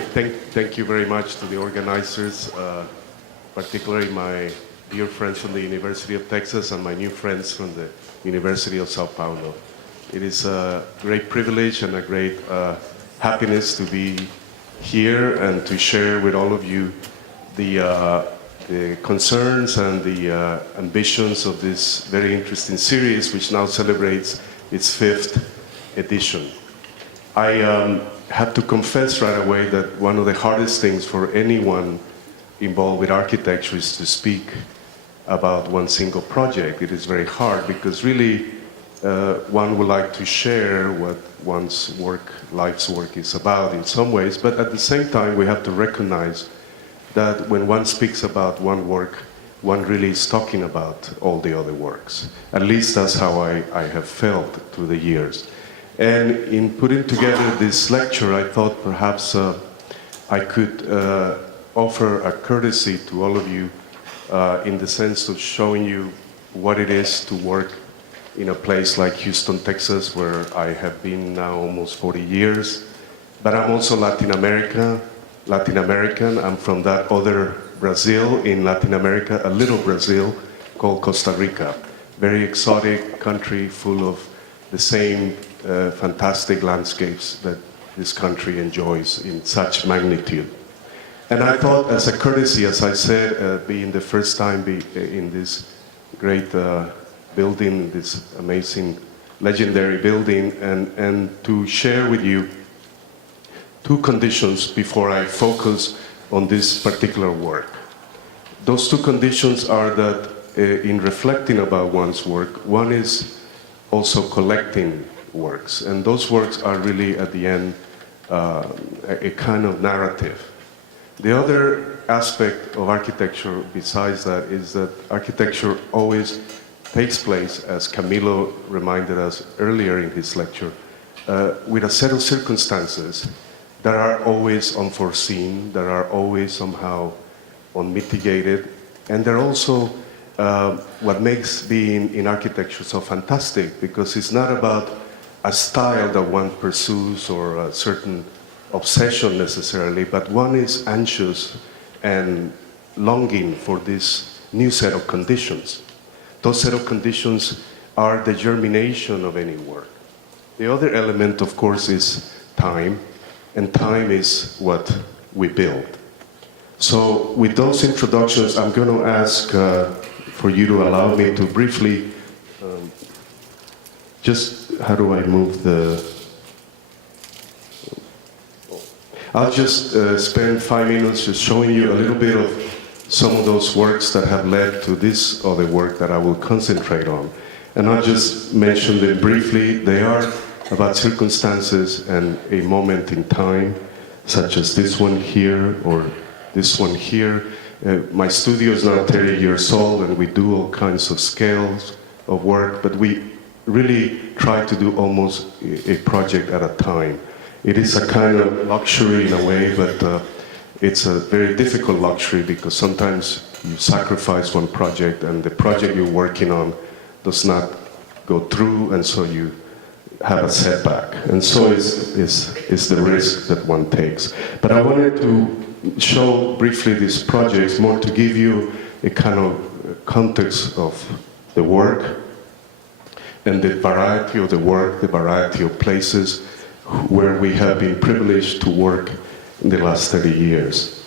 Thank you very much to the organizers, particularly my dear friends from the University of Texas and my new friends from the University of Sao Paulo. It is a great privilege and a great happiness to be here and to share with all of you the concerns and the ambitions of this very interesting series, which now celebrates its 5th edition. I have to confess right away that one of the hardest things for anyone involved with architecture is to speak about one single project. It is very hard because really one would like to share what one's work, life's work is about in some ways, but at the same time we have to recognize that when one speaks about one work, one really is talking about all the other works. At least that's how I have felt through the years. And in putting together this lecture, I thought perhaps I could offer a courtesy to all of you in the sense of showing you what it is to work in a place like Houston, Texas, where I have been now almost 40 years. But I'm also Latin American. I'm from that other Brazil in Latin America, a little Brazil called Costa Rica. Very exotic country full of the same fantastic landscapes that this country enjoys in such magnitude. And I thought, as a courtesy, as I said, being the first time in this great building, this amazing, legendary building, and to share with you two conditions before I focus on this particular work. Those two conditions are that in reflecting about one's work, one is also collecting works, and those works are really at the end a kind of narrative. The other aspect of architecture besides that is that architecture always takes place, as Camilo reminded us earlier in his lecture, with a set of circumstances that are always unforeseen, that are always somehow unmitigated, and they're also what makes being in architecture so fantastic, because it's not about a style that one pursues or a certain obsession necessarily, but one is anxious and longing for this new set of conditions. Those set of conditions are the germination of any work. The other element, of course, is time, and time is what we build. So with those introductions, I'm going to ask for you to allow me to briefly how do I move the... I'll just spend 5 minutes just showing you a little bit of some of those works that have led to this other work that I will concentrate on. And I'll just mention them briefly. They are about circumstances and a moment in time, such as this one here or this one here. My studio is now 30 years old, and we do all kinds of scales of work, but we really try to do almost a project at a time. It is a kind of luxury in a way, but it's a very difficult luxury because sometimes you sacrifice one project and the project you're working on does not go through, and so you have a setback. And so is the risk that one takes. But I wanted to show briefly these projects more to give you a kind of context of the work and the variety of the work, the variety of places where we have been privileged to work in the last 30 years,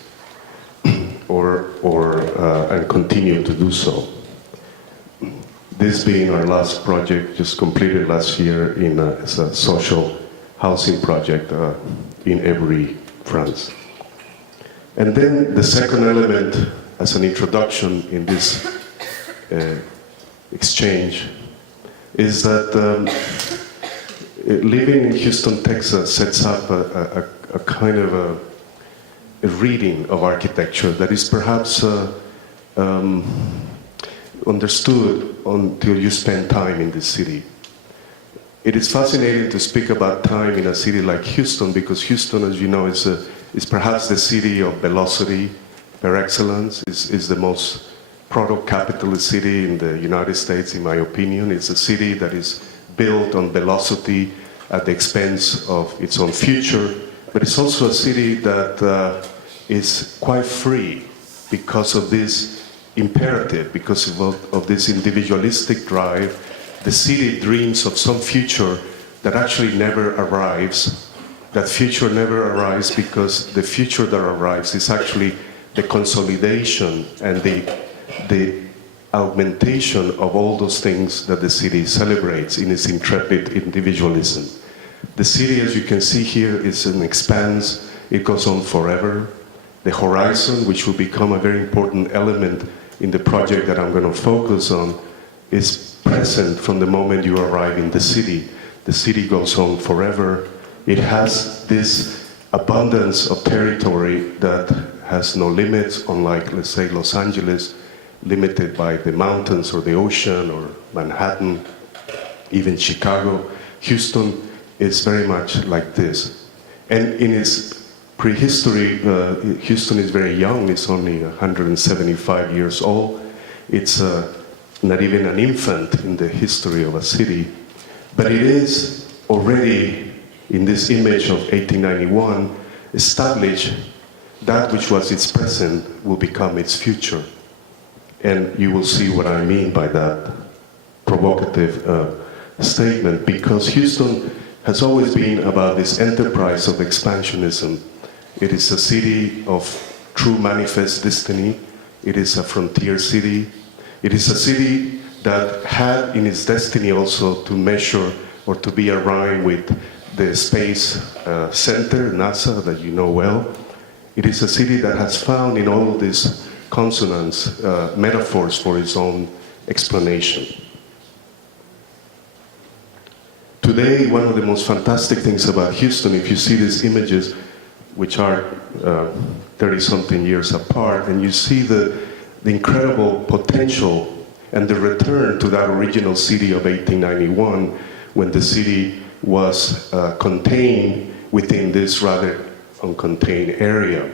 and continue to do so. This being our last project, just completed last year as a social housing project in Évry, France. And then the second element, as an introduction in this exchange, is that living in Houston, Texas sets up a kind of a reading of architecture that is perhaps understood until you spend time in this city. It is fascinating to speak about time in a city like Houston, because Houston, as you know, is perhaps the city of velocity per excellence, is the most product capitalist city in the United States, in my opinion. It's a city that is built on velocity at the expense of its own future but it's also a city that is quite free because of this imperative, because of this individualistic drive. The city dreams of some future that actually never arrives. That future never arrives because the future that arrives is actually the consolidation and the augmentation of all those things that the city celebrates in its intrepid individualism. The city, as you can see here, is an expanse. It goes on forever. The horizon, which will become a very important element in the project that I'm going to focus on, is present from the moment you arrive in the city. The city goes on forever. It has this abundance of territory that has no limits, unlike, let's say, Los Angeles, limited by the mountains or the ocean or Manhattan, even Chicago. Houston is very much like this. And in its prehistory, Houston is very young. It's only 175 years old. It's not even an infant in the history of a city. But it is already, in this image of 1891, established that which was its present will become its future. And you will see what I mean by that provocative statement, because Houston has always been about this enterprise of expansionism. It is a city of true manifest destiny. It is a frontier city. It is a city that had in its destiny also to measure or to be aligned with the space center, NASA, that you know well. It is a city that has found in all of these consonants metaphors for its own explanation. Today, one of the most fantastic things about Houston, if you see these images, which are 30-something years apart, and you see the incredible potential and the return to that original city of 1891, when the city was contained within this rather uncontained area.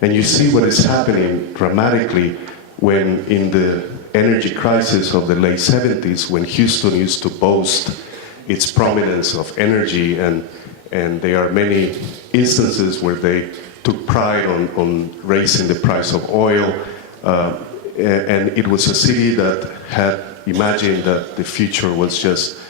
And you see what is happening dramatically when in the energy crisis of the late 70s, when Houston used to boast its prominence of energy, and there are many instances where they took pride on raising the price of oil, and it was a city that had imagined that the future was just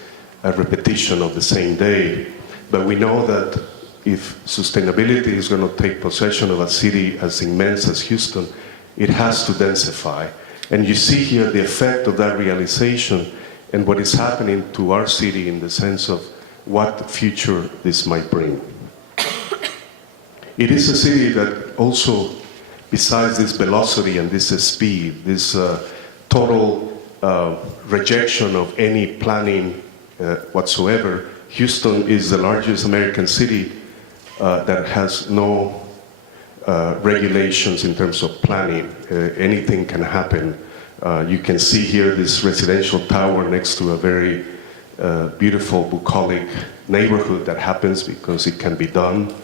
a repetition of the same day. But we know that if sustainability is going to take possession of a city as immense as Houston, it has to densify. And you see here the effect of that realization and what is happening to our city in the sense of what future this might bring. It is a city that also, besides this velocity and this speed, this total rejection of any planning whatsoever, Houston is the largest American city that has no regulations in terms of planning. Anything can happen. You can see here this residential tower next to a very beautiful bucolic neighborhood that happens because it can be done.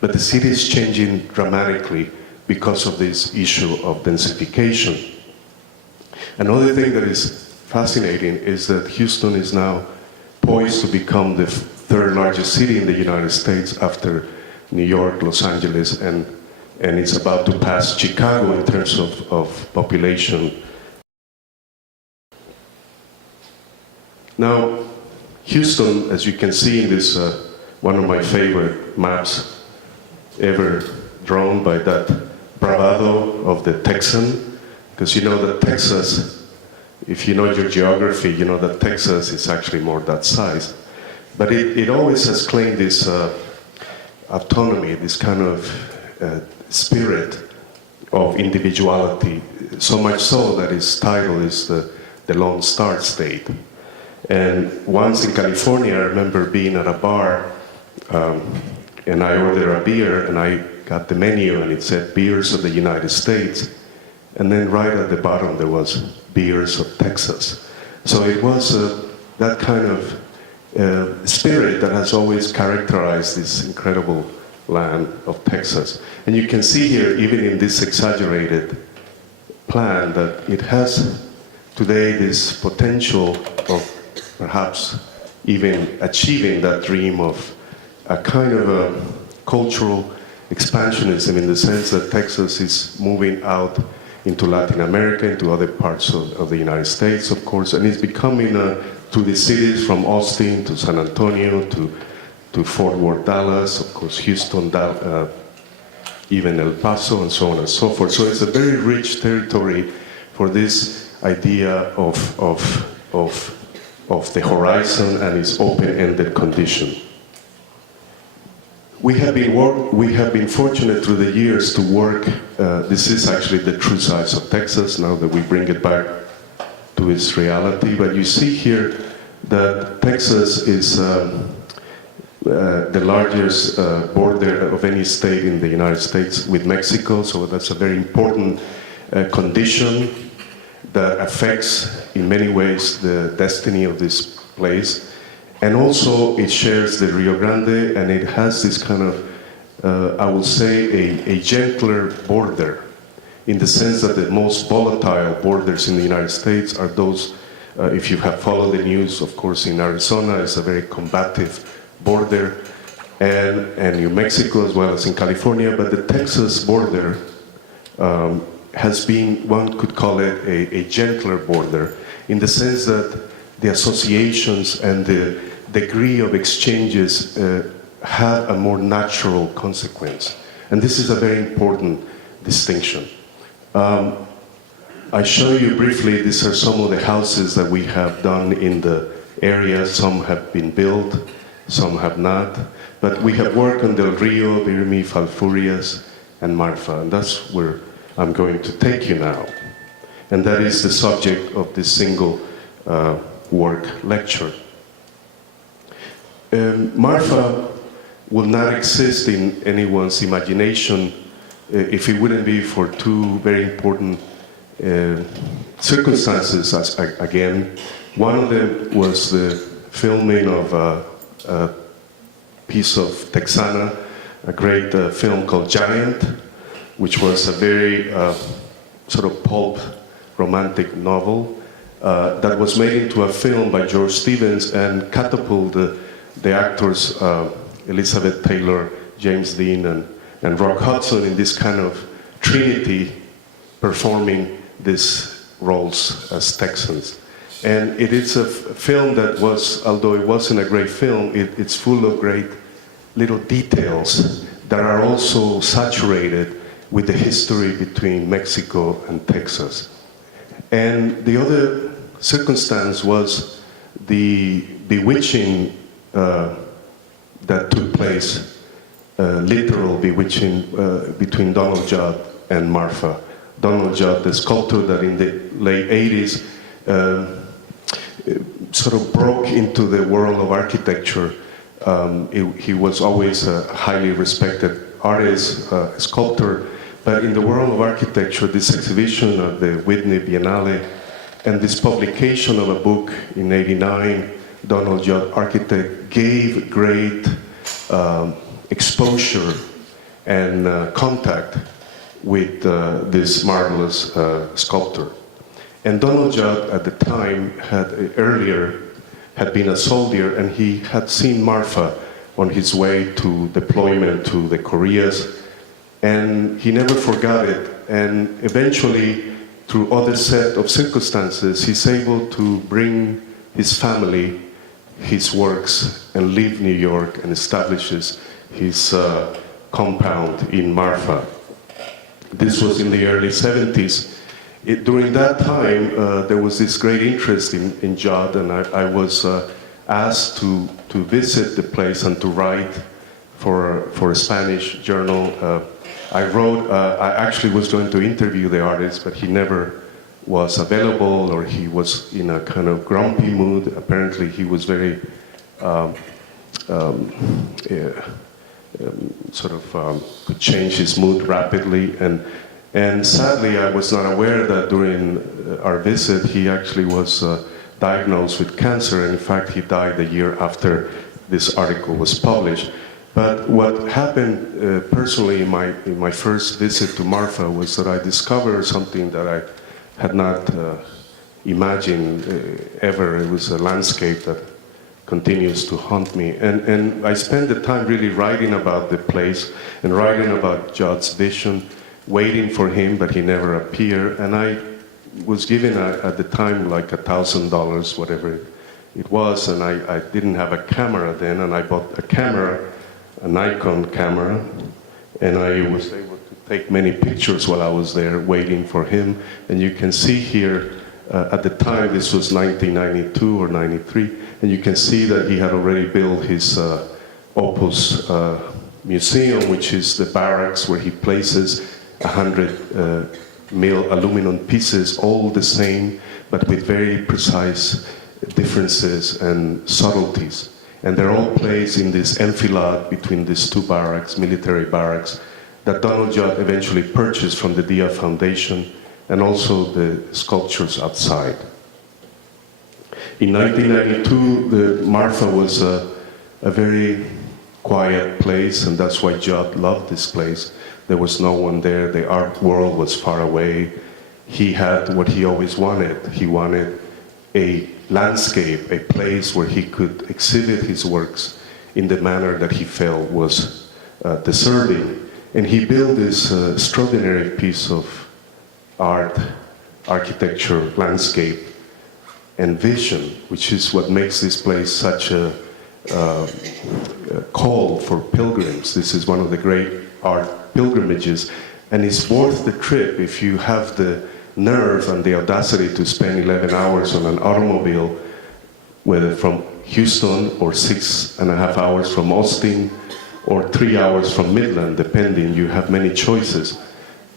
But the city is changing dramatically because of this issue of densification. Another thing that is fascinating is that Houston is now poised to become the third largest city in the United States after New York, Los Angeles, and it's about to pass Chicago in terms of population. Now, Houston, as you can see in this, one of my favorite maps ever drawn by that bravado of the Texan, because you know that Texas, if you know your geography, you know that Texas is actually more that size. But it always has claimed this autonomy, this kind of spirit of individuality, so much so that its title is the Lone Star State. And once in California, I remember being at a bar, and I ordered a beer, and I got the menu, and it said beers of the United States, and then right at the bottom there was beers of Texas. So it was that kind of spirit that has always characterized this incredible land of Texas. And you can see here, even in this exaggerated plan, that it has today this potential of perhaps even achieving that dream of a kind of cultural expansionism, in the sense that Texas is moving out into Latin America, into other parts of the United States, of course, and it's becoming to the cities from Austin to San Antonio to Fort Worth, Dallas, of course, Houston, even El Paso, and so on and so forth. So it's a very rich territory for this idea of the horizon and its open-ended condition. We have been fortunate through the years to work. This is actually the true size of Texas now that we bring it back to its reality. But you see here that Texas is the largest border of any state in the United States with Mexico. So that's a very important condition that affects in many ways the destiny of this place. And also it shares the Rio Grande, and it has this kind of, I would say, a gentler border, in the sense that the most volatile borders in the United States are those, if you have followed the news, of course, in Arizona is a very combative border, and New Mexico as well as in California, but the Texas border has been, one could call it a gentler border, in the sense that the associations and the degree of exchanges have a more natural consequence. And this is a very important distinction. I show you briefly, these are some of the houses that we have done in the area. Some have been built, some have not. But we have worked on Del Rio, Birimi, Falfurrias, and Marfa, and that's where I'm going to take you now. And that is the subject of this single work lecture. Marfa will not exist in anyone's imagination if it wouldn't be for two very important circumstances. Again, one of them was the filming of a piece of Texana, a great film called Giant, which was a very sort of pulp romantic novel that was made into a film by George Stevens and catapulted the actors Elizabeth Taylor, James Dean, and Rock Hudson in this kind of trinity performing these roles as Texans. And it is a film that was, although it wasn't a great film, it's full of great little details that are also saturated with the history between Mexico and Texas. And the other circumstance was the bewitching that took place, literal bewitching between Donald Judd and Marfa. Donald Judd, the sculptor that in the late 80s sort of broke into the world of architecture. He was always a highly respected artist, sculptor, but in the world of architecture, this exhibition of the Whitney Biennale and this publication of a book in '89, Donald Judd, Architect, gave great exposure and contact with this marvelous sculptor. And Donald Judd at the time had been a soldier, and he had seen Marfa on his way to deployment to the Koreas, and he never forgot it. And eventually, through other set of circumstances, he's able to bring his family, his works, and leave New York and establishes his compound in Marfa. This was in the early 70s. During that time, there was this great interest in Judd, and I was asked to visit the place and to write for a Spanish journal. I actually was going to interview the artist, but he never was available, or he was in a kind of grumpy mood. Apparently, he was very could change his mood rapidly. And sadly, I was not aware that during our visit, he actually was diagnosed with cancer. And in fact, he died the year after this article was published. But what happened personally in my first visit to Marfa was that I discovered something that I had not imagined ever. It was a landscape that continues to haunt me. And I spent the time really writing about the place and writing about Judd's vision, waiting for him, but he never appeared. And I was given at the time like $1,000, whatever it was, and I didn't have a camera then, and I bought a camera, a Nikon camera, and I was able to take many pictures while I was there waiting for him. And you can see here, at the time, this was 1992 or 93, and you can see that he had already built his Opus Museum, which is the barracks where he places 100 mil aluminum pieces, all the same, but with very precise differences and subtleties. And they're all placed in this enfilade between these two barracks, military barracks, that Donald Judd eventually purchased from the Dia Foundation, and also the sculptures outside. In 1992, the Marfa was a very quiet place, and that's why Judd loved this place. There was no one there. The art world was far away. He had what he always wanted. He wanted a landscape, a place where he could exhibit his works in the manner that he felt was deserving. And he built this extraordinary piece of art, architecture, landscape, and vision, which is what makes this place such a call for pilgrims. This is one of the great art pilgrimages, and it's worth the trip if you have the nerve and the audacity to spend 11 hours on an automobile, whether from Houston or 6.5 hours from Austin or 3 hours from Midland, depending. You have many choices.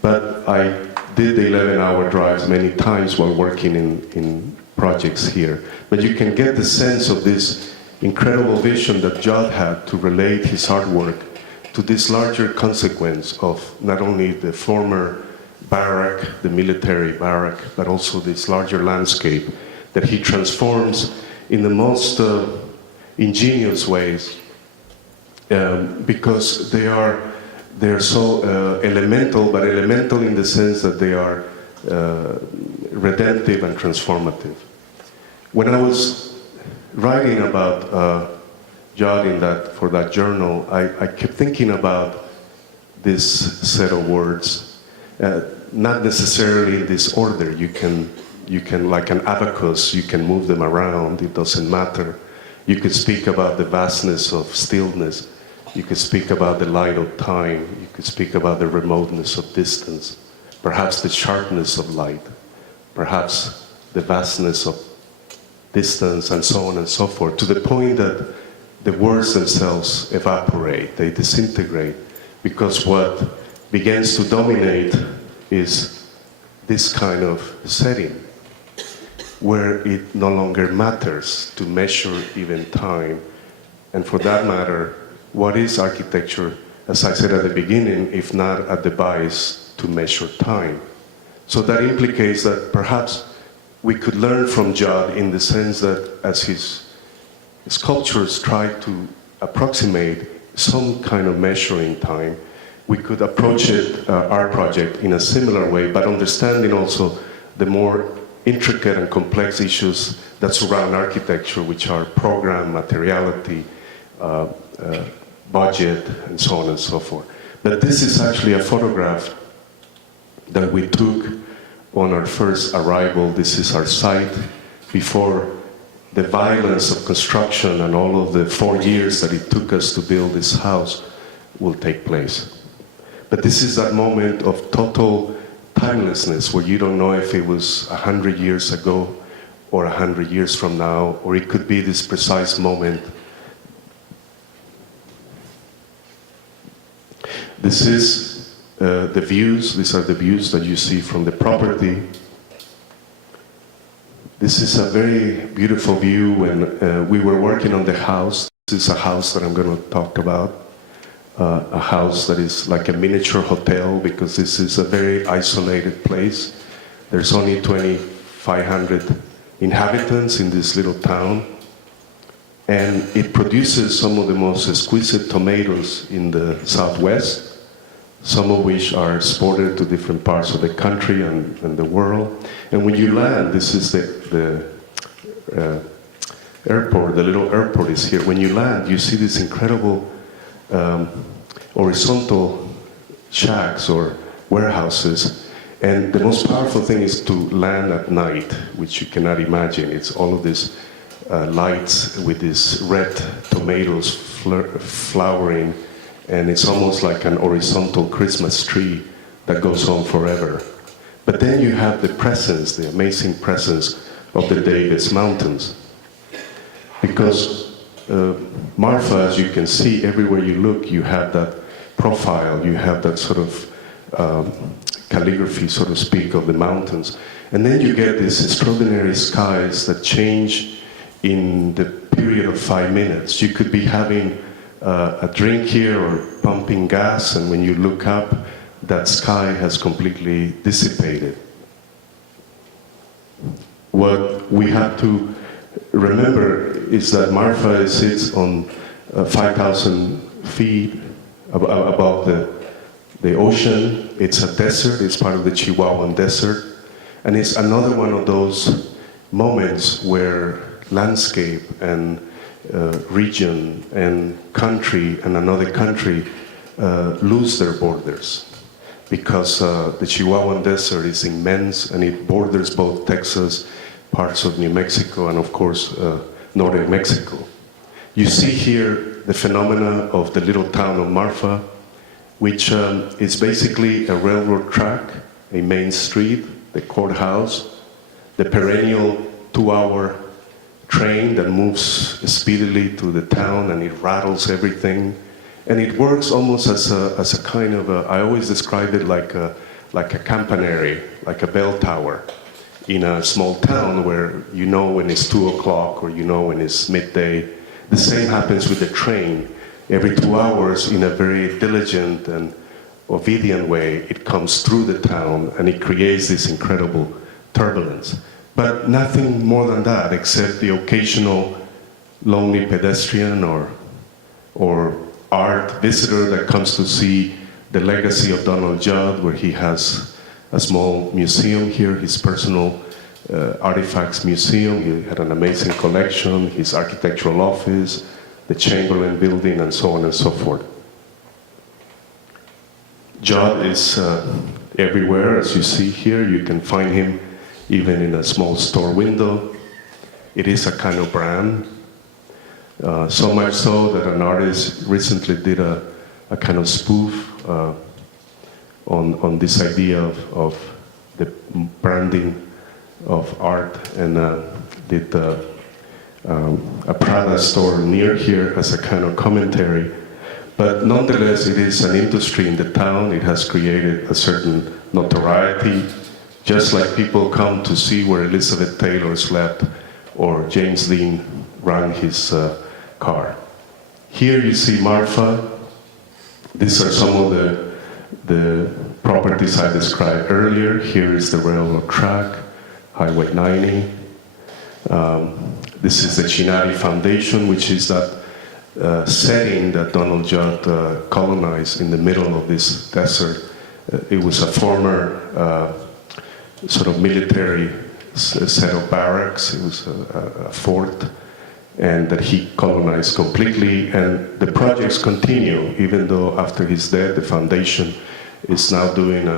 But I did the 11-hour drives many times while working in projects here. But you can get the sense of this incredible vision that Judd had to relate his artwork to this larger consequence of not only the former barrack, the military barrack, but also this larger landscape that he transforms in the most ingenious ways, because they're so elemental, but elemental in the sense that they are redemptive and transformative. When I was writing about Judd for that journal, I kept thinking about this set of words, not necessarily in this order. You can, like an abacus, you can move them around, it doesn't matter. You could speak about the vastness of stillness. You could speak about the light of time. You could speak about the remoteness of distance, perhaps the sharpness of light, perhaps the vastness of distance, and so on and so forth, to the point that the words themselves evaporate, they disintegrate, because what begins to dominate is this kind of setting, where it no longer matters to measure even time. And for that matter, what is architecture, as I said at the beginning, if not a device to measure time? So that implicates that perhaps we could learn from Judd in the sense that as his sculptures try to approximate some kind of measuring time, we could approach our project in a similar way, but understanding also the more intricate and complex issues that surround architecture, which are program, materiality, budget, and so on and so forth. But this is actually a photograph that we took on our first arrival. This is our site before the violence of construction and all of the 4 years that it took us to build this house will take place. But this is that moment of total timelessness where you don't know if it was 100 years ago or 100 years from now, or it could be this precise moment. This is the views. These are the views that you see from the property. This is a very beautiful view when we were working on the house. This is a house that I'm going to talk about. A house that is like a miniature hotel, because this is a very isolated place. There's only 2,500 inhabitants in this little town. And it produces some of the most exquisite tomatoes in the Southwest, some of which are exported to different parts of the country and the world. And when you land, this is airport, the little airport is here. When you land, you see this incredible horizontal shacks or warehouses. And the most powerful thing is to land at night, which you cannot imagine. It's all of these lights with these red tomatoes flowering, and it's almost like an horizontal Christmas tree that goes on forever. But then you have the presence, the amazing presence of the Davis Mountains. Because Marfa, as you can see, everywhere you look, you have that profile, you have that sort of calligraphy, so to speak, of the mountains. And then you get these extraordinary skies that change in the period of 5 minutes. You could be having a drink here or pumping gas, and when you look up, that sky has completely dissipated. What we have to remember is that Marfa sits on 5,000 feet above the ocean. It's a desert, it's part of the Chihuahuan Desert, and it's another one of those moments where landscape and region and country and another country lose their borders, because the Chihuahuan Desert is immense and it borders both Texas, parts of New Mexico, and of course northern Mexico. You see here the phenomena of the little town of Marfa, which is basically a railroad track, a main street, the courthouse, the perennial 2-hour train that moves speedily to the town, and it rattles everything. And it works almost as a kind of I always describe it like a campanary, like a bell tower in a small town where you know when it's 2 o'clock or you know when it's midday. The same happens with the train. Every 2 hours, in a very diligent and obedient way, it comes through the town and it creates this incredible turbulence. But nothing more than that, except the occasional lonely pedestrian or art visitor that comes to see the legacy of Donald Judd, where he has a small museum here, his personal artifacts museum. He had an amazing collection, his architectural office, the Chamberlain building, and so on and so forth. Judd is everywhere, as you see here. You can find him even in a small store window. It is a kind of brand. So much so that an artist recently did a kind of spoof on this idea of the branding of art, and did a Prada store near here as a kind of commentary. But nonetheless, it is an industry in the town. It has created a certain notoriety, just like people come to see where Elizabeth Taylor slept or James Dean ran his car. Here you see Marfa. These are some of the properties I described earlier. Here is the railroad track, Highway 90. This is the Chinari Foundation, which is that setting that Donald Judd colonized in the middle of this desert. It was a former sort of military set of barracks. It was a fort, and that he colonized completely. And the projects continue, even though after his death, the foundation is now doing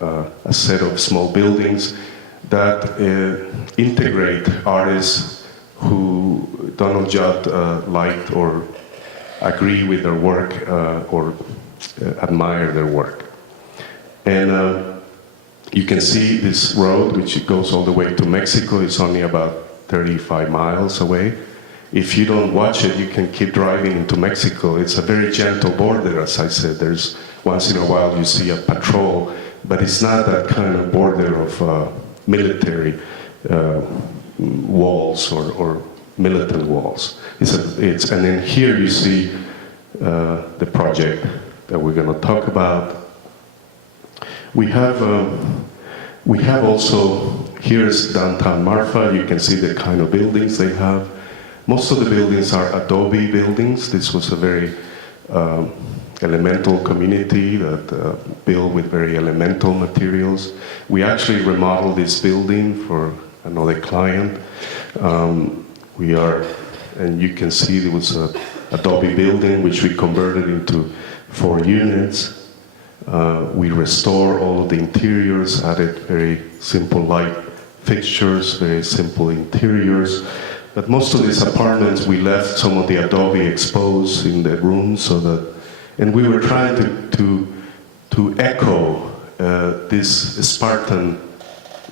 a set of small buildings that integrate artists who Donald Judd liked or agree with their work or admire their work. And you can see this road, which goes all the way to Mexico. It's only about 35 miles away. If you don't watch it, you can keep driving into Mexico. It's a very gentle border, as I said. There's once in a while you see a patrol, but it's not that kind of border of military walls or militant walls. And then here you see the project that we're going to talk about. We have also, here's downtown Marfa. You can see the kind of buildings they have. Most of the buildings are adobe buildings. This was a very elemental community that built with very elemental materials. We actually remodeled this building for another client. we are, and you can see there was a adobe building which we converted into 4 units. We restore all of the interiors, added very simple light fixtures, very simple interiors. But most of these apartments, we left some of the adobe exposed in the rooms, so that, and we were trying to echo this Spartan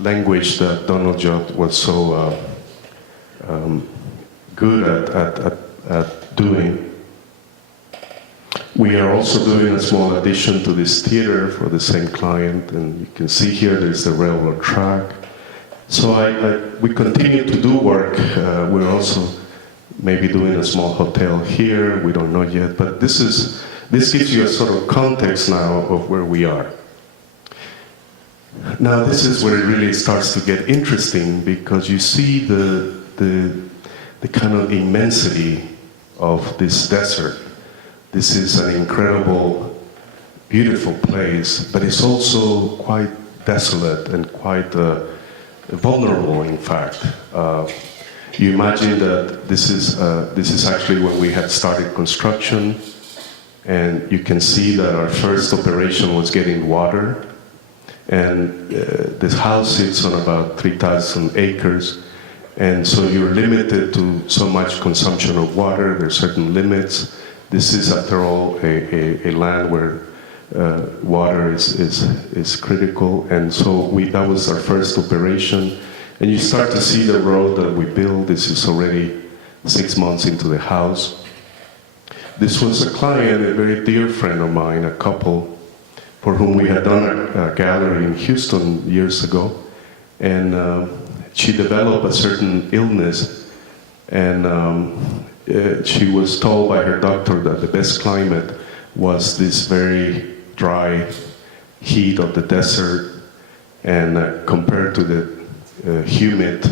language that Donald Judd was so good at doing. We are also doing a small addition to this theater for the same client, and you can see here there's the railroad track. So we continue to do work. We're also maybe doing a small hotel here, we don't know yet, but this gives you a sort of context now of where we are. Now this is where it really starts to get interesting, because you see the kind of immensity of this desert. This is an incredible, beautiful place, but it's also quite desolate and quite vulnerable, in fact. You imagine that this is actually when we had started construction, and you can see that our first operation was getting water, and this house sits on about 3,000 acres, and so you're limited to so much consumption of water. There are certain limits. This is, after all, a land where water is critical, and so that was our first operation. And you start to see the road that we built. This is already 6 months into the house. This was a client, a very dear friend of mine, a couple, for whom we had done a gallery in Houston years ago, and she developed a certain illness, and she was told by her doctor that the best climate was this very dry heat of the desert, and compared to the humid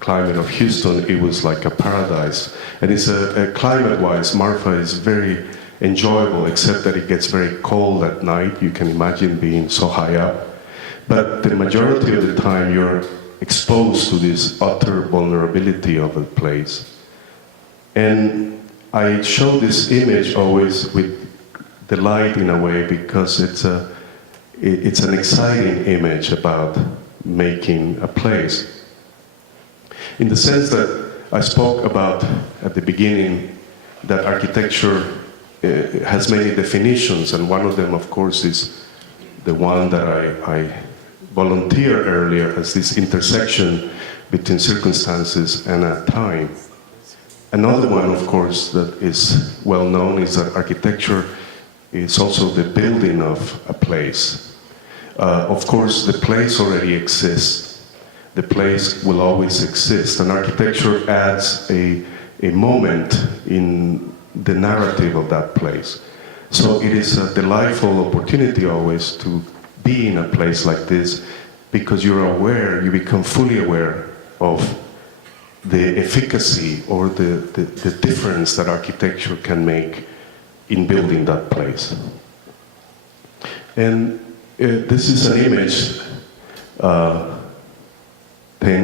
climate of Houston, it was like a paradise. And it's climate-wise, Marfa is very enjoyable, except that it gets very cold at night. You can imagine being so high up. But the majority of the time, you're exposed to this utter vulnerability of a place. And I show this image always with delight in a way, because it's an exciting image about making a place. In the sense that I spoke about at the beginning that architecture has many definitions, and one of them, of course, is the one that I volunteered earlier as this intersection between circumstances and a time. Another one, of course, that is well known is that architecture is also the building of a place. Of course, the place already exists. The place will always exist, and architecture adds a moment in the narrative of that place. So it is a delightful opportunity always to be in a place like this, because you're aware, you become fully aware of the efficacy or the difference that architecture can make in building that place. And this is an image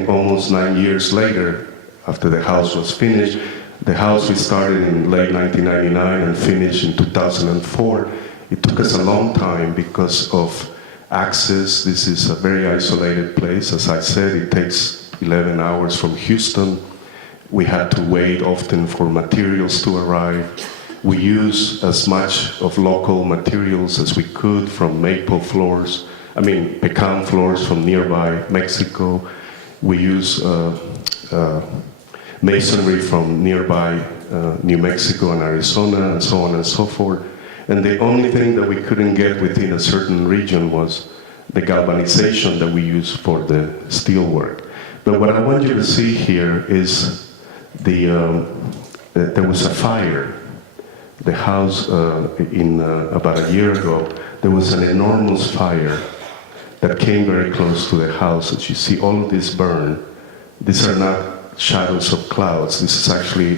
almost 9 years later, after the house was finished. The house we started in late 1999 and finished in 2004. It took us a long time because of access. This is a very isolated place. As I said, it takes 11 hours from Houston. We had to wait often for materials to arrive. We use as much of local materials as we could from pecan floors from nearby Mexico. We use masonry from nearby New Mexico and Arizona, and so on and so forth. And the only thing that we couldn't get within a certain region was the galvanization that we use for the steel work. But what I want you to see here is there was a fire. The house, about a year ago, there was an enormous fire that came very close to the house. As you see, all of this burn. These are not shadows of clouds. This is actually,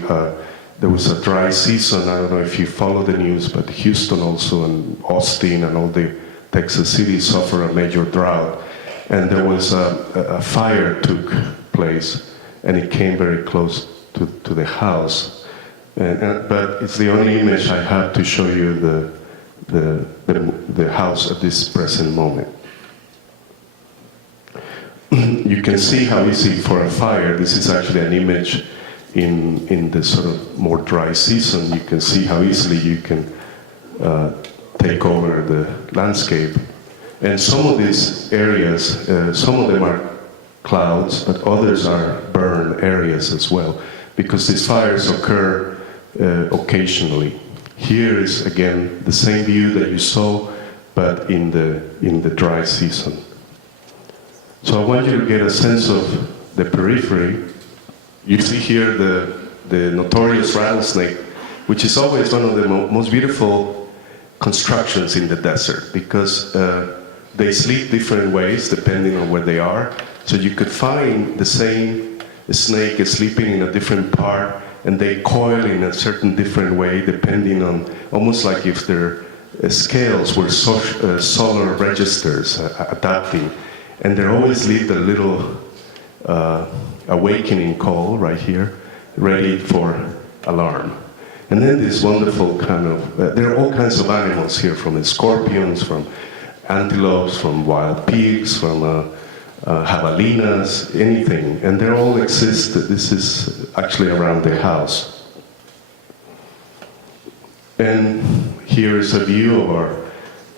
there was a dry season. I don't know if you follow the news, but Houston also, and Austin and all the Texas cities suffer a major drought. And there was a fire took place, and it came very close to the house. But it's the only image I have to show you the house at this present moment. You can see how easy for a fire. This is actually an image in the sort of more dry season. You can see how easily you can take over the landscape. And some of these areas, some of them are clouds, but others are burned areas as well, because these fires occur occasionally. Here is again the same view that you saw, but in the dry season. So I want you to get a sense of the periphery. You see here the notorious rattlesnake, which is always one of the most beautiful constructions in the desert, because they sleep different ways depending on where they are. So you could find the same snake is sleeping in a different part, and they coil in a certain different way depending on, almost like if their scales were solar registers adapting. And they always leave a little awakening call right here, ready for alarm. And then this wonderful kind of, there are all kinds of animals here, from scorpions, from antelopes, from wild pigs, from javelinas, anything. And they all exist. This is actually around the house. And here is a view of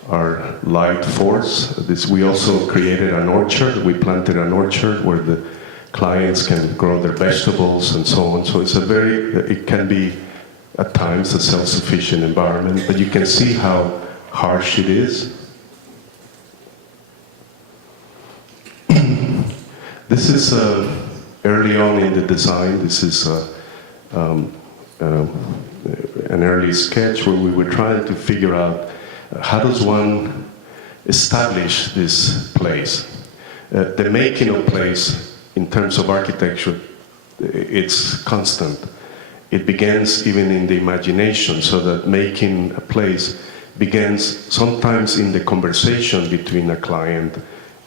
our light force. We also created an orchard. We planted an orchard where the clients can grow their vegetables and so on. So it can be at times a self-sufficient environment, but you can see how harsh it is. This is early on in the design. This is an early sketch where we were trying to figure out how does one establish this place. The making of place in terms of architecture, it's constant. It begins even in the imagination, so that making a place begins sometimes in the conversation between a client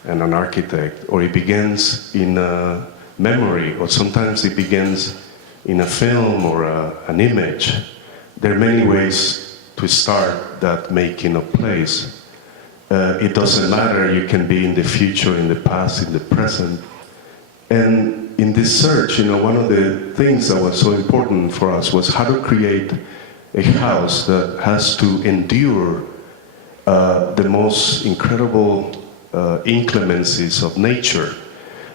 and an architect, or it begins in a memory, or sometimes it begins in a film or an image. There are many ways to start that making of place. It doesn't matter, you can be in the future, in the past, in the present. And in this search, one of the things that was so important for us was how to create a house that has to endure the most incredible inclemencies of nature.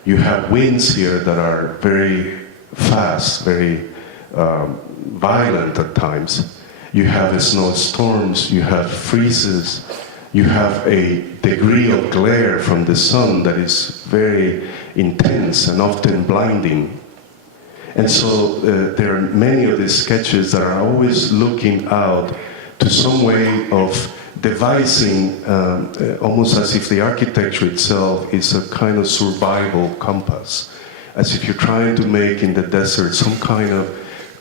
You have winds here that are very fast, very violent at times. You have snowstorms, you have freezes, you have a degree of glare from the sun that is very intense and often blinding. And so there are many of these sketches that are always looking out to some way of devising, almost as if the architecture itself is a kind of survival compass, as if you're trying to make in the desert some kind of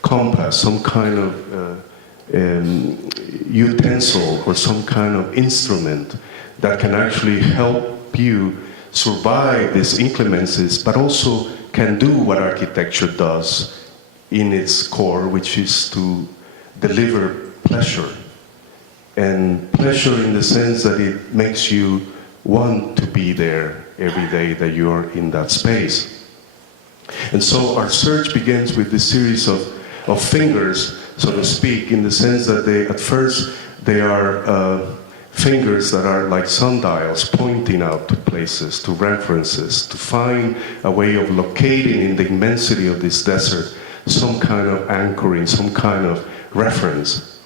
compass, some kind of utensil or some kind of instrument that can actually help you survive these inclemencies, but also can do what architecture does in its core, which is to deliver pleasure. And pleasure in the sense that it makes you want to be there every day that you're in that space. And so our search begins with this series of fingers, so to speak, in the sense that at first they are fingers that are like sundials pointing out to places, to references, to find a way of locating in the immensity of this desert some kind of anchoring, some kind of reference.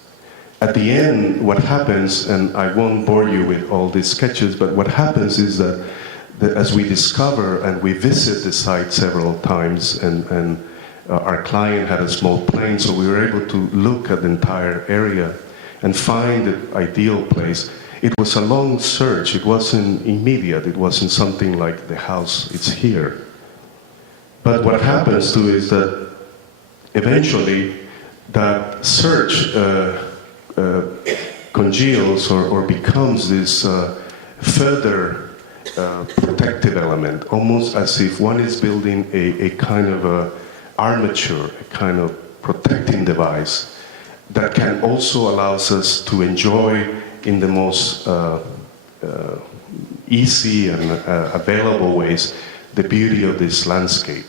At the end, what happens, and I won't bore you with all these sketches, but what happens is that as we discover and we visit the site several times, and our client had a small plane, so we were able to look at the entire area and find the ideal place. It was a long search. It wasn't immediate. It wasn't something like the house, it's here. But what happens too is that eventually that search congeals or becomes this further protective element, almost as if one is building a kind of armature, a kind of protecting device that can also allow us to enjoy in the most easy and available ways the beauty of this landscape.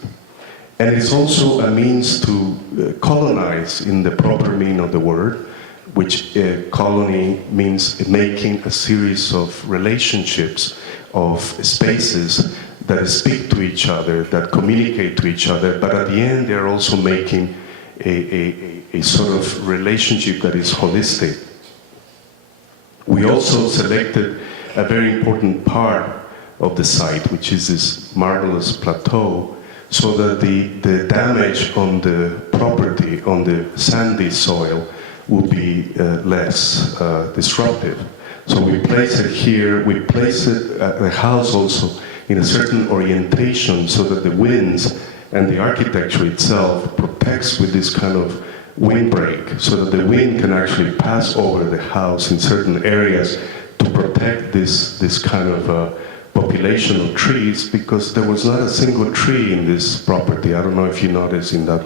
And it's also a means to colonize in the proper meaning of the word, which colony means making a series of relationships, of spaces that speak to each other, that communicate to each other, but at the end they're also making a sort of relationship that is holistic. We also selected a very important part of the site, which is this marvelous plateau, so that the damage on the property, on the sandy soil, will be less disruptive. So we place it here, we place it at the house also in a certain orientation so that the winds and the architecture itself protects with this kind of windbreak, so that the wind can actually pass over the house in certain areas to protect this kind of population of trees, because there was not a single tree in this property. I don't know if you noticed in that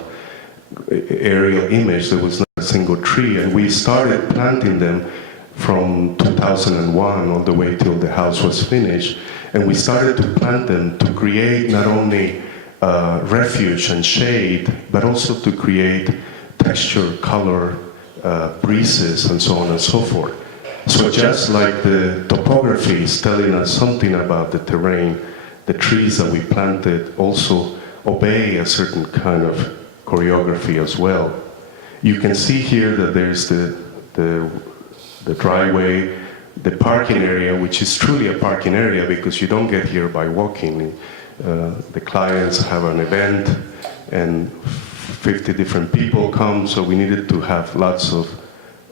aerial image, there was not a single tree, and we started planting them from 2001 all the way till the house was finished, and we started to plant them to create not only refuge and shade, but also to create texture, color, breezes, and so on and so forth. So just like the topography is telling us something about the terrain, the trees that we planted also obey a certain kind of choreography as well. You can see here that there's the driveway, the parking area, which is truly a parking area because you don't get here by walking. The clients have an event and 50 different people come, so we needed to have lots of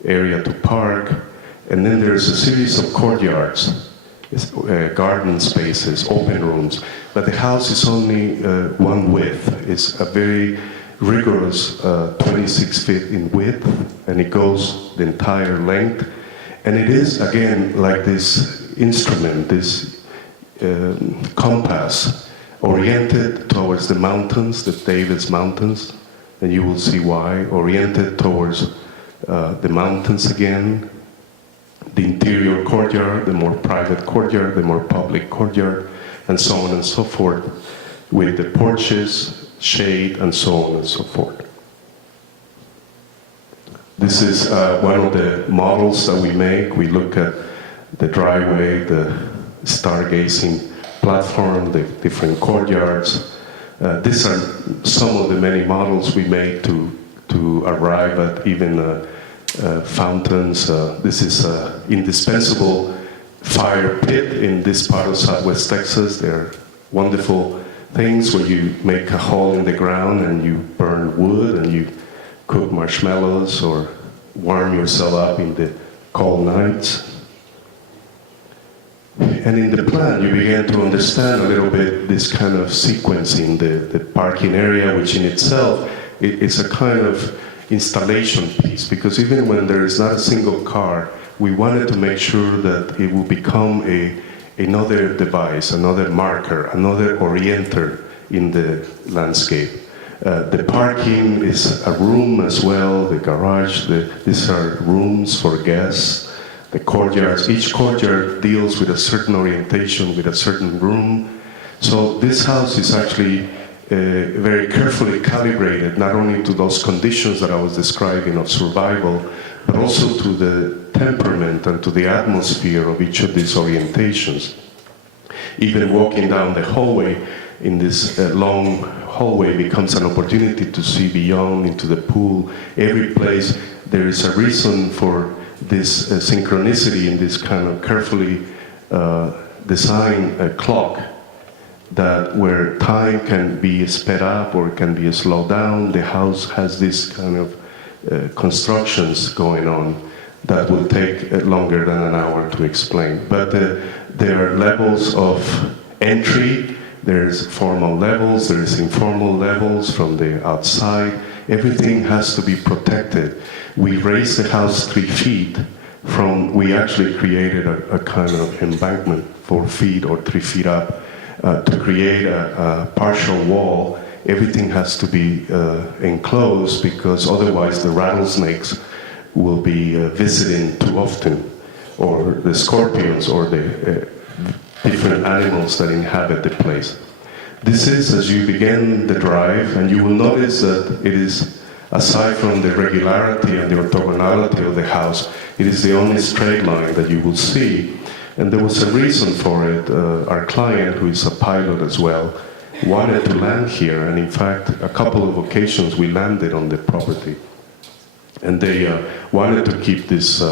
area to park. And then there's a series of courtyards, garden spaces, open rooms. But the house is only one width. It's a very rigorous 26 feet in width, and it goes the entire length. And it is, again, like this instrument, this compass, oriented towards the mountains, the David's Mountains, and you will see why, oriented towards the mountains again, the interior courtyard, the more private courtyard, the more public courtyard, and so on and so forth, with the porches, shade, and so on and so forth. This is one of the models that we make. We look at the driveway, the stargazing platform, the different courtyards. These are some of the many models we make to arrive at even fountains. This is an indispensable fire pit in this part of Southwest Texas. They're wonderful things where you make a hole in the ground and you burn wood and you cook marshmallows or warm yourself up in the cold nights. And in the plan, you begin to understand a little bit this kind of sequencing, the parking area, which in itself is a kind of installation piece, because even when there is not a single car, we wanted to make sure that it will become another device, another marker, another orienter in the landscape. The parking is a room as well, the garage, these are rooms for guests, the courtyards. Each courtyard deals with a certain orientation, with a certain room. So this house is actually very carefully calibrated, not only to those conditions that I was describing of survival, but also to the temperament and to the atmosphere of each of these orientations. Even walking down the hallway in this long hallway becomes an opportunity to see beyond into the pool. Every place there is a reason for this synchronicity in this kind of carefully designed clock, that where time can be sped up or can be slowed down. The house has this kind of constructions going on that will take longer than an hour to explain. But there are levels of entry, there's formal levels, there's informal levels from the outside. Everything has to be protected. We raised the house 3 feet from, we actually created a kind of embankment 4 feet or 3 feet up to create a partial wall everything has to be enclosed because otherwise the rattlesnakes will be visiting too often, or the scorpions, or the different animals that inhabit the place. This is, as you begin the drive, and you will notice that it is, aside from the regularity and the orthogonality of the house, it is the only straight line that you will see. And there was a reason for it. Our client, who is a pilot as well, wanted to land here, and in fact, a couple of occasions we landed on the property. And they wanted to keep this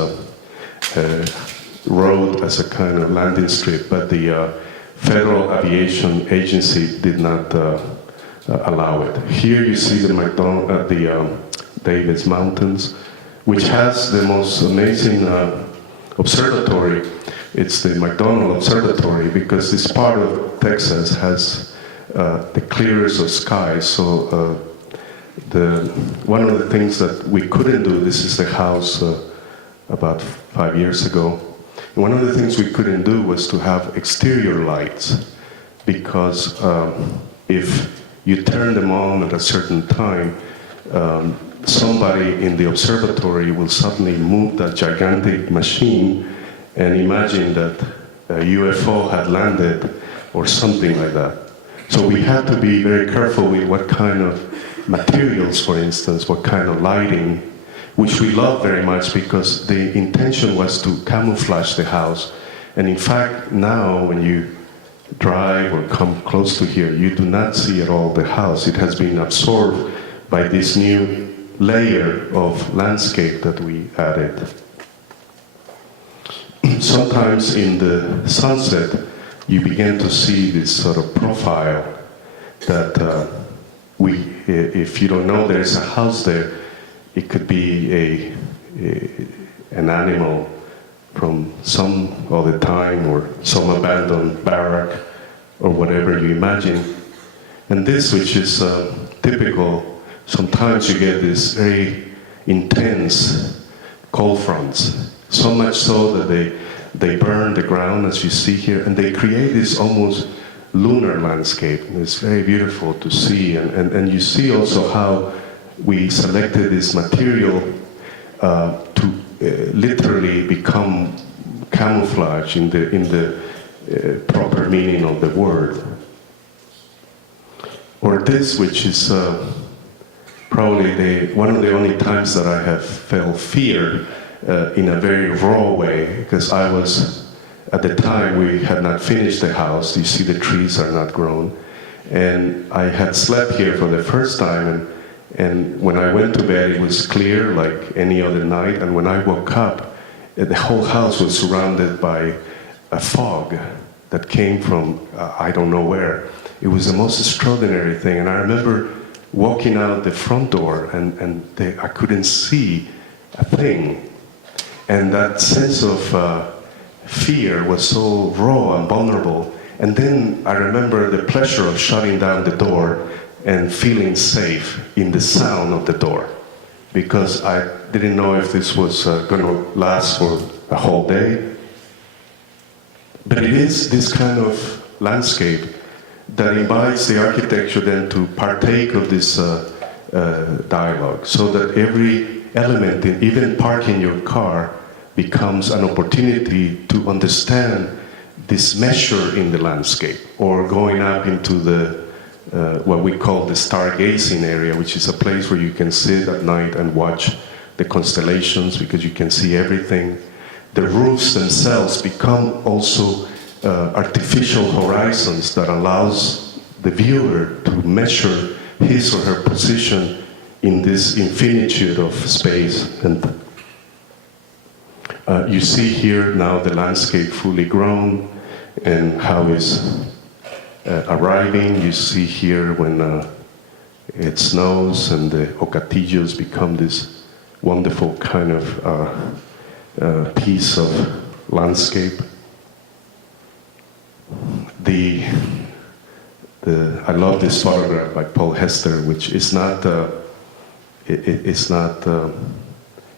road as a kind of landing strip, but the Federal Aviation Agency did not allow it. Here you see the Davis Mountains, which has the most amazing observatory. It's the McDonald Observatory, because this part of Texas has the clearest of skies. So one of the things that we couldn't do, this is the house about 5 years ago. And one of the things we couldn't do was to have exterior lights, because if you turn them on at a certain time, somebody in the observatory will suddenly move that gigantic machine and imagine that a UFO had landed or something like that. So we had to be very careful with what kind of materials, for instance, what kind of lighting, which we love very much because the intention was to camouflage the house. And in fact, now when you drive or come close to here, you do not see at all the house. It has been absorbed by this new layer of landscape that we added. Sometimes in the sunset, you begin to see this sort of profile that if you don't know there's a house there, it could be an animal from some other time, or some abandoned barrack, or whatever you imagine. And this, which is typical, sometimes you get this very intense cold fronts, so much so that they burn the ground, as you see here, and they create this almost lunar landscape. And it's very beautiful to see, and you see also how we selected this material to literally become camouflage in the proper meaning of the word. Or this, which is probably one of the only times that I have felt fear in a very raw way, because I was, at the time we had not finished the house. You see the trees are not grown, and I had slept here for the first time, and when I went to bed it was clear like any other night, and when I woke up the whole house was surrounded by a fog that came from I don't know where. It was the most extraordinary thing, and I remember walking out the front door and I couldn't see a thing. And that sense of fear was so raw and vulnerable. And then I remember the pleasure of shutting down the door and feeling safe in the sound of the door, because I didn't know if this was going to last for a whole day. But it is this kind of landscape that invites the architecture then to partake of this dialogue, so that every element, even parking your car, becomes an opportunity to understand this measure in the landscape, or going up into the what we call the stargazing area, which is a place where you can sit at night and watch the constellations, because you can see everything. The roofs themselves become also artificial horizons that allows the viewer to measure his or her position in this infinitude of space. And you see here now the landscape fully grown and how it's arriving. You see here when it snows and the ocatillos become this wonderful kind of piece of landscape. I love this photograph by Paul Hester, which is not it's not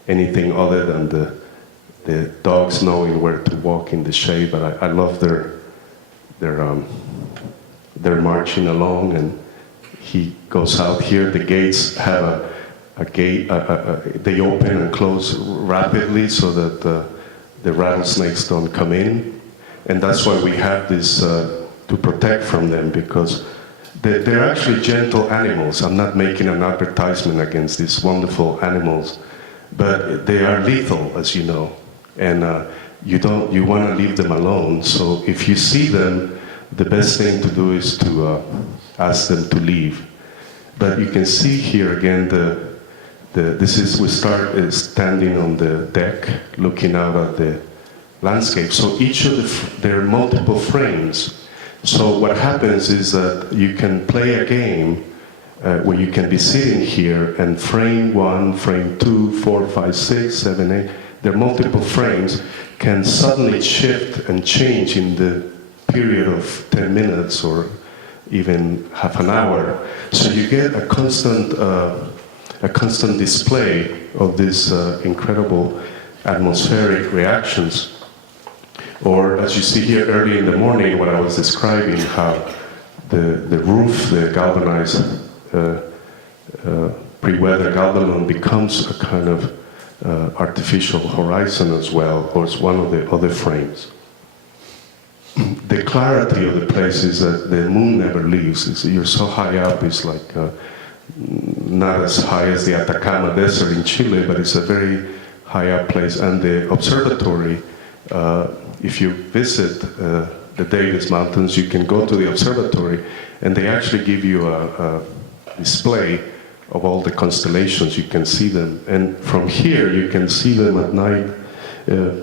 anything other than the dogs knowing where to walk in the shade. But I love their marching along, and he goes out here. The gates have a gate, they open and close rapidly so that the rattlesnakes don't come in. And that's why we have this to protect from them, because they're actually gentle animals. I'm not making an advertisement against these wonderful animals, but they are lethal, as you know. And you want to leave them alone. So if you see them, the best thing to do is to ask them to leave. But you can see here again we start standing on the deck, looking out at the landscape. So each of there are multiple frames. So what happens is that you can play a game where you can be sitting here and frame 1, frame 2, 4, 5, 6, 7, 8. There are multiple frames can suddenly shift and change in the period of 10 minutes or even half an hour. So you get a constant display of these incredible atmospheric reactions. Or as you see here early in the morning, what I was describing, how the roof, the galvanized pre-weather galvanon becomes a kind of artificial horizon as well, or it's one of the other frames. The clarity of the place is that the moon never leaves. You're so high up, it's like not as high as the Atacama Desert in Chile, but it's a very high up place. And the observatory, if you visit the Davis Mountains, you can go to the observatory and they actually give you a display of all the constellations. You can see them. And from here, you can see them at night,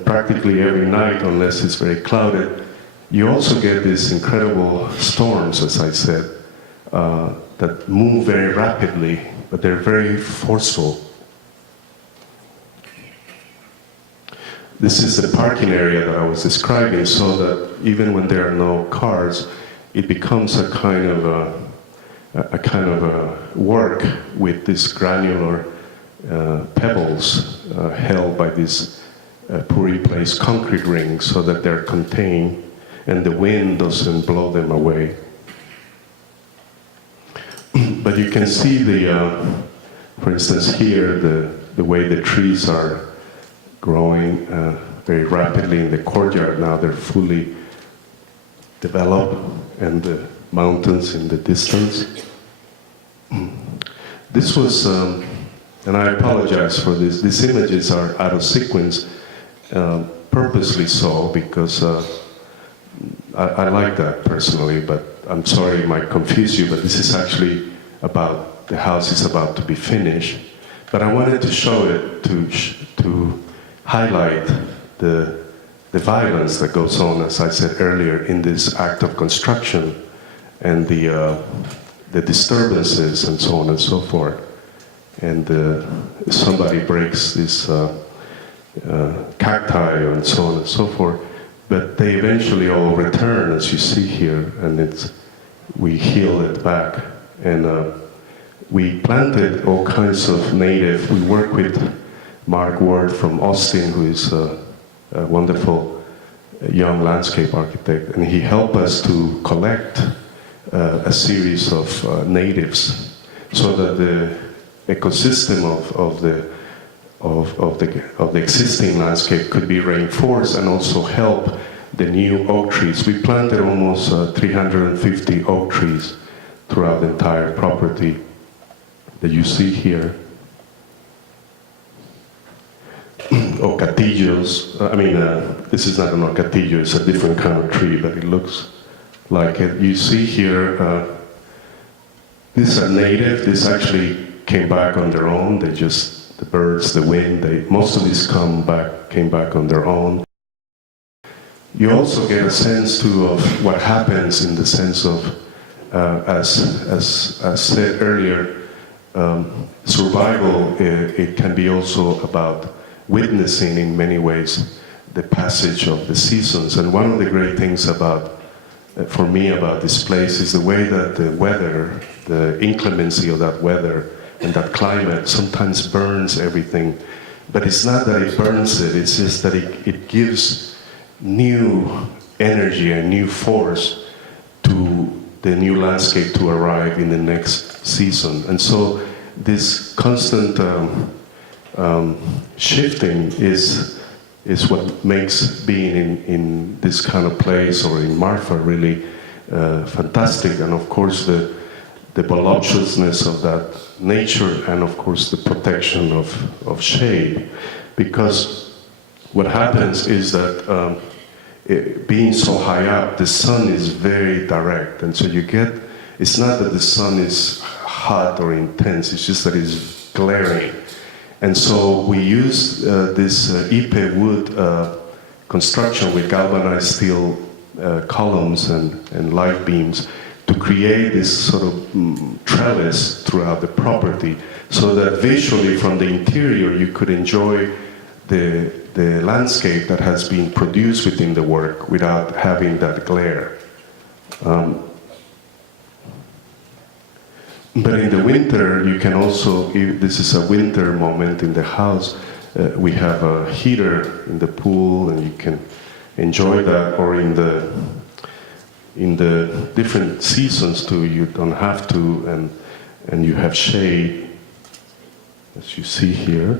practically every night, unless it's very clouded. You also get these incredible storms, as I said, that move very rapidly, but they're very forceful. This is the parking area that I was describing, so that even when there are no cars, it becomes a kind of a work with these granular pebbles held by these poorly placed concrete rings, so that they're contained and the wind doesn't blow them away. But you can see for instance here, the way the trees are growing very rapidly in the courtyard. Now they're fully developed, and the mountains in the distance. This was, and I apologize for this, these images are out of sequence, purposely so, because I like that personally, but I'm sorry it might confuse you, but this is actually about, the house is about to be finished. But I wanted to show it to highlight the violence that goes on, as I said earlier, in this act of construction, and the disturbances and so on and so forth. And somebody breaks this cacti and so on and so forth. But they eventually all return, as you see here, and we heal it back. And we planted all kinds of native. We work with Mark Ward from Austin, who is a wonderful young landscape architect, and he helped us to collect a series of natives, so that the ecosystem of the existing landscape could be reinforced and also help the new oak trees. We planted almost 350 oak trees throughout the entire property that you see here. Ocatillos, this is not an ocatillo, it's a different kind of tree, but it looks like it. You see here, these are native. This actually came back on their own. The birds, the wind, most of these came back on their own. You also get a sense too of what happens in the sense of, as said earlier, survival. It can be also about witnessing in many ways the passage of the seasons. And one of the great things for me about this place is the way that the weather, the inclemency of that weather and that climate sometimes burns everything. But it's not that it burns it's just that it gives new energy and new force to the new landscape to arrive in the next season. And so this constant shifting is what makes being in this kind of place or in Marfa really fantastic. And of course the voluptuousness of that nature, and of course the protection of shade. Because what happens is that being so high up, the sun is very direct, and so you get, it's not that the sun is hot or intense, it's just that it's glaring. And so we use this Ipe wood construction with galvanized steel columns and light beams to create this sort of trellis throughout the property, so that visually from the interior you could enjoy the landscape that has been produced within the work without having that glare. But in the winter, you can also, if this is a winter moment in the house, we have a heater in the pool and you can enjoy that, or in the different seasons too, you don't have to, and you have shade, as you see here.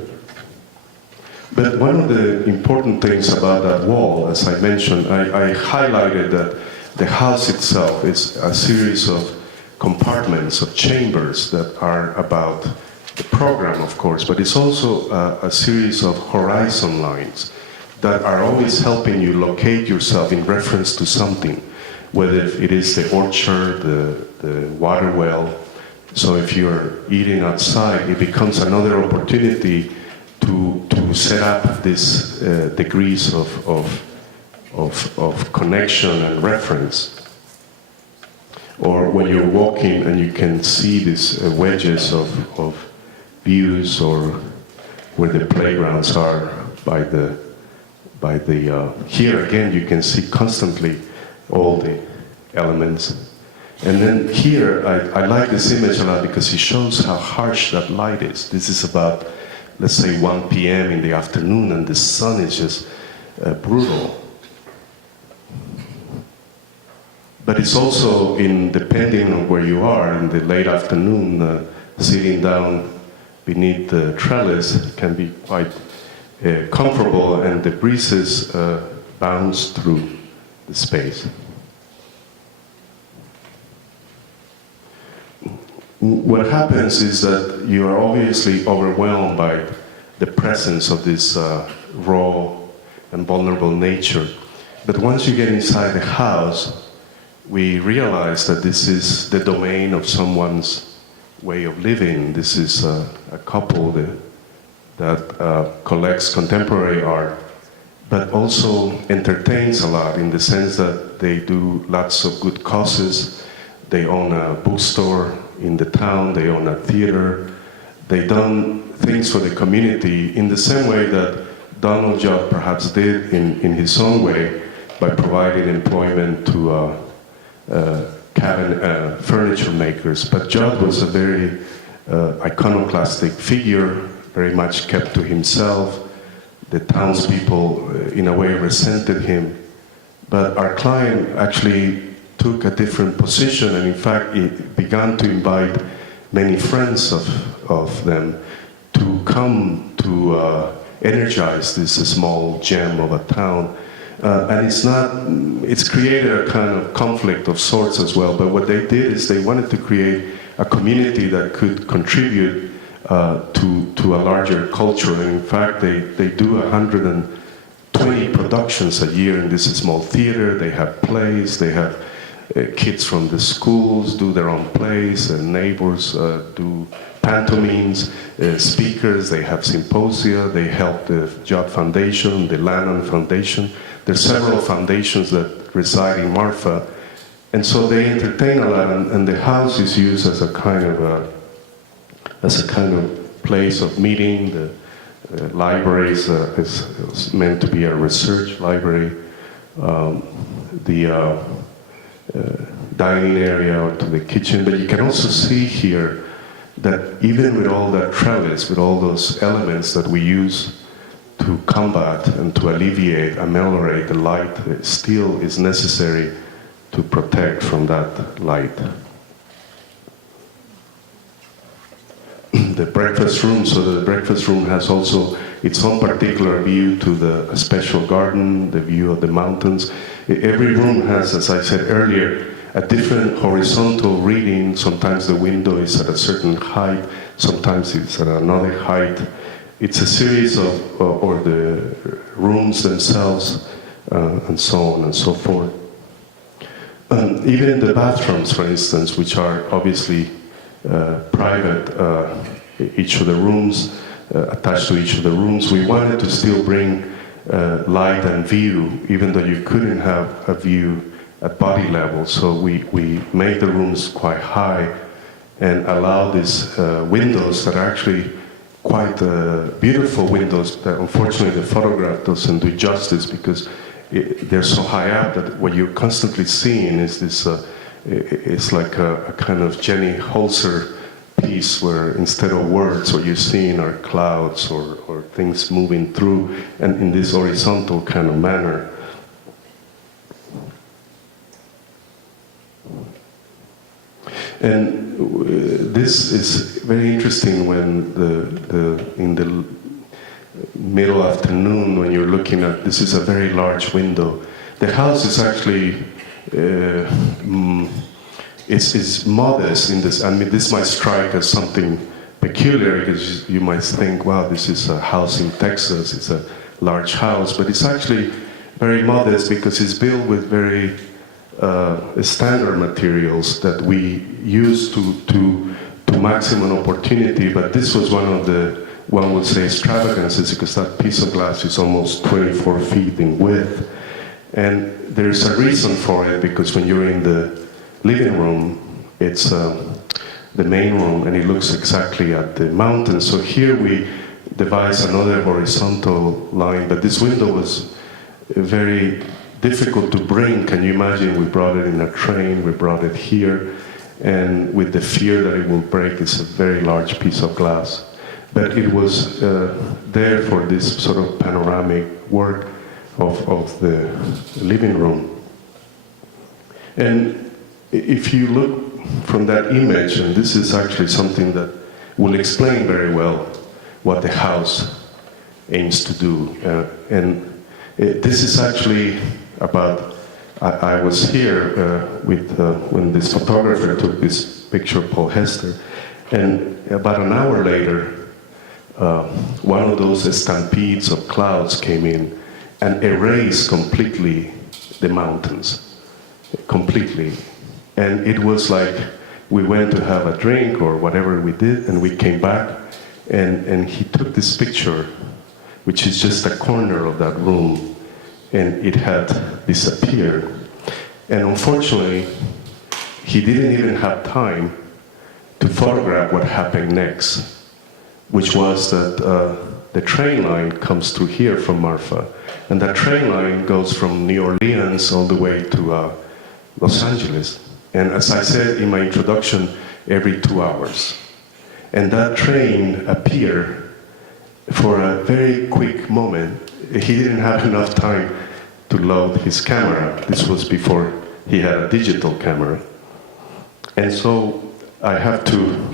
But one of the important things about that wall, as I mentioned, I highlighted that the house itself is a series of compartments, of chambers that are about the program, of course, but it's also a series of horizon lines that are always helping you locate yourself in reference to something, whether it is the orchard, the water well. So if you're eating outside, it becomes another opportunity to set up this degrees of connection and reference. Or when you're walking and you can see these wedges of views, or where the playgrounds are by the here again you can see constantly all the elements. And then here I like this image a lot because it shows how harsh that light is. This is about, let's say, 1 p.m. in the afternoon, and the sun is just brutal. But it's also, depending on where you are, in the late afternoon, sitting down beneath the trellis can be quite comfortable, and the breezes bounce through the space. What happens is that you are obviously overwhelmed by the presence of this raw and vulnerable nature. But once you get inside the house, we realize that this is the domain of someone's way of living. This is a couple that collects contemporary art, but also entertains a lot, in the sense that they do lots of good causes. They own a bookstore in the town, they own a theater. They've done things for the community in the same way that Donald Judd perhaps did in his own way, by providing employment to furniture makers. But Judd was a very iconoclastic figure, very much kept to himself. The townspeople, in a way, resented him. But our client actually took a different position, and in fact, he began to invite many friends of them to come to energize this small gem of a town. And it's created a kind of conflict of sorts as well, but what they did is they wanted to create a community that could contribute to a larger culture. And in fact, they do 120 productions a year in this small theater. They have plays, they have kids from the schools do their own plays, and neighbors do pantomimes, speakers, they have symposia, they help the Judd Foundation, the Lannan Foundation. There's several foundations that reside in Marfa, and so they entertain a lot, and the house is used as a kind of place of meeting. The library is meant to be a research library. The dining area or to the kitchen, but you can also see here that even with all that trellis, with all those elements that we use to combat and to alleviate, ameliorate the light, still is necessary to protect from that light. The breakfast room, so the breakfast room has also its own particular view to the special garden, the view of the mountains. Every room has, as I said earlier, a different horizontal reading. Sometimes the window is at a certain height, sometimes it's at another height. It's a series of, or the rooms themselves, and so on and so forth. Even the bathrooms, for instance, which are obviously private, each of the rooms, attached to each of the rooms, we wanted to still bring light and view, even though you couldn't have a view at body level. So we made the rooms quite high and allowed these windows that are actually quite beautiful windows that unfortunately the photograph doesn't do justice, because they're so high up that what you're constantly seeing is this, it's like a kind of Jenny Holzer piece where instead of words, what you're seeing are clouds or things moving through, and in this horizontal kind of manner. And this is very interesting when in the middle afternoon, when you're looking at, this is a very large window. The house is actually, it's modest in this. I mean, this might strike as something peculiar, because you might think, wow, this is a house in Texas, it's a large house, but it's actually very modest because it's built with very standard materials that we use to maximum opportunity. But this was one of the, one would say, extravagances, because that piece of glass is almost 24 feet in width. And there's a reason for it, because when you're in the living room, it's the main room, and it looks exactly at the mountain. So here we devised another horizontal line, but this window was very difficult to bring. Can you imagine? We brought it in a train, we brought it here, and with the fear that it will break. It's a very large piece of glass. But it was there for this sort of panoramic work of the living room. And if you look from that image, and this is actually something that will explain very well what the house aims to do. This is actually about, I was here when this photographer took this picture, Paul Hester, and about an hour later, one of those stampedes of clouds came in and erased completely the mountains, completely. And it was like we went to have a drink or whatever we did, and we came back, and he took this picture, which is just a corner of that room, and it had disappeared. And unfortunately, he didn't even have time to photograph what happened next, which was that the train line comes through here from Marfa, and that train line goes from New Orleans all the way to Los Angeles. And as I said in my introduction, every 2 hours. And that train appeared for a very quick moment. He didn't have enough time to load his camera. This was before he had a digital camera. And so I have to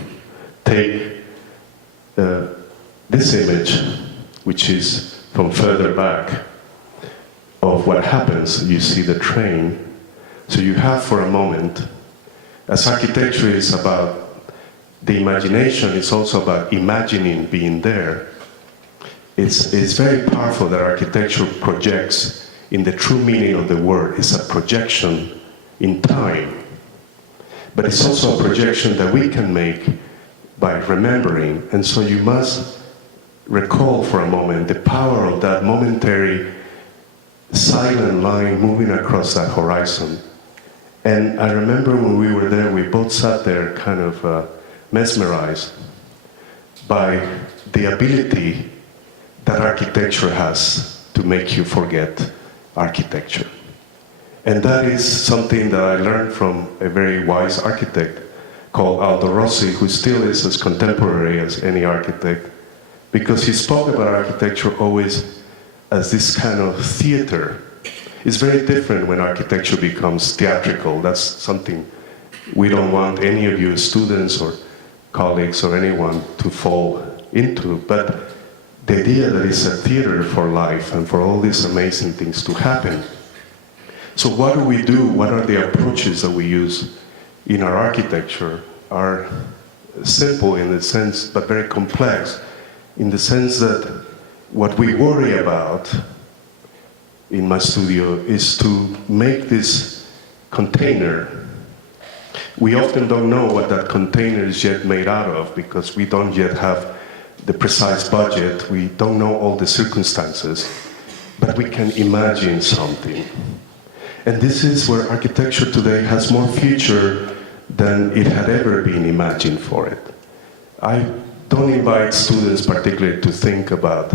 take this image, which is from further back, of what happens. You see the train. So you have for a moment, as architecture is about the imagination, it's also about imagining being there. It's very powerful that architecture projects in the true meaning of the word. It's a projection in time. But it's also a projection that we can make by remembering. And so you must recall for a moment the power of that momentary silent line moving across that horizon. And I remember when we were there, we both sat there kind of mesmerized by the ability that architecture has to make you forget architecture. And that is something that I learned from a very wise architect called Aldo Rossi, who still is as contemporary as any architect, because he spoke about architecture always as this kind of theater It's very different when architecture becomes theatrical. That's something we don't want any of you students or colleagues or anyone to fall into. But the idea that it's a theater for life and for all these amazing things to happen. So what do we do? What are the approaches that we use in our architecture? Are simple in the sense, but very complex, in the sense that what we worry about in my studio is to make this container. We often don't know what that container is yet made out of because we don't yet have the precise budget, we don't know all the circumstances, but we can imagine something. And this is where architecture today has more future than it had ever been imagined for it. I don't invite students particularly to think about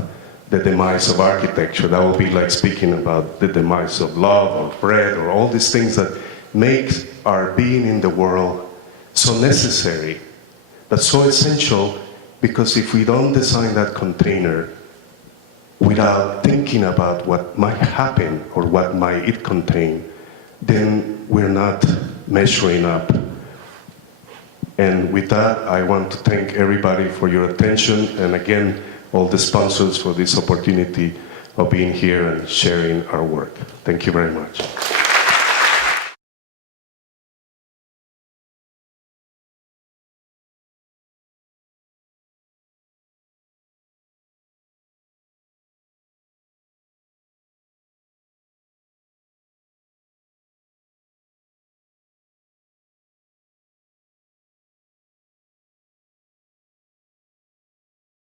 the demise of architecture. That will be like speaking about the demise of love or bread or all these things that make our being in the world so necessary, but so essential, because if we don't design that container without thinking about what might happen or what might it contain, then we're not measuring up. And with that, I want to thank everybody for your attention, and again, all the sponsors for this opportunity of being here and sharing our work. Thank you very much.